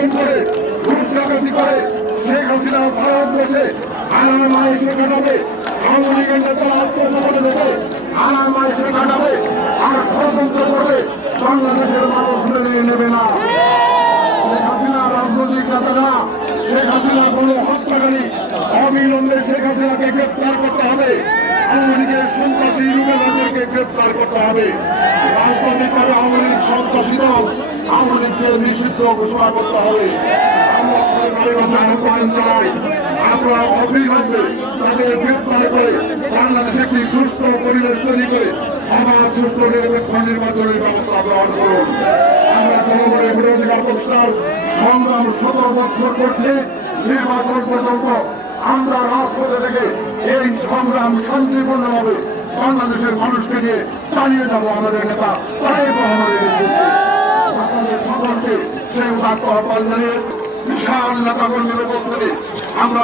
পতন করে ভোট ডাকাতি করে শেখ হাসিনা ভারতবর্ষে আরামাইশে কাটাবে, আওয়ামী লীগের নেতারা আত্মসমর্পণে দেবে, আরামাইশে কাটাবে আর ষড়যন্ত্র করবে, বাংলাদেশের মানুষ মেনে নেবে না। শেখ হাসিনা রাজনৈতিক নেতারা, শেখ হাসিনা কোনো হত্যাকারী, অবিলম্বে শেখ হাসিনাকে গ্রেপ্তার করতে হবে। আওয়ামী লীগের সন্ত্রাসী রুবেলাদেরকে গ্রেপ্তার করতে হবে। রাজনৈতিকভাবে আওয়ামী লীগ সন্ত্রাসী দল, আওয়ামী লীগকে নিষিদ্ধ ঘোষণা করতে হবে। আমরা সরকারের কাছে আহ্বান জানাই, আপনারা অবিলম্বে তাদের গ্রেপ্তার করে বাংলাদেশে একটি সুষ্ঠু পরিবেশ তৈরি করে আবার সুষ্ঠু নিরপেক্ষ নির্বাচনের ব্যবস্থা গ্রহণ করুন। আমরা জনগণের ভোটাধিকার প্রতিষ্ঠার সংগ্রাম 17 বছর করছি। নির্বাচন পর্যন্ত আমরা রাজপথে থেকে এই সংগ্রাম শান্তিপূর্ণভাবে বাংলাদেশের মানুষকে নিয়ে চালিয়ে যাব। আমাদের নেতা তারেক রহমানের নেতৃত্বে আপনাদের সকলকে সেই উদাত্ত আহ্বান জানিয়ে বিশাল নেতা কর্মীর উপস্থিতি আমরা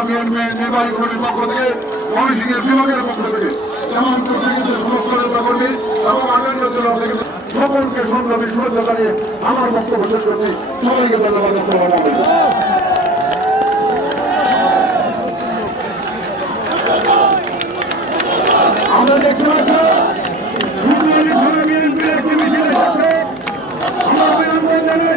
মেবাড়ি কমিটির পক্ষ থেকে, ময়মনসিংহের বিভাগের পক্ষ থেকে, জামালপুর থেকে যে সমস্ত নেতা কর্মী এবং অন্যান্য জেলা থেকে সকলকে সংগ্রামী শুভেচ্ছা জানিয়ে আমার বক্তব্য শেষ করছি। সবাইকে ধন্যবাদ। আসসালামু আলাইকুম। আমরা দেখতে পাচ্ছি বিএনপির একটি মিছিল এসেছে। আমরা অভিনন্দন জানাই।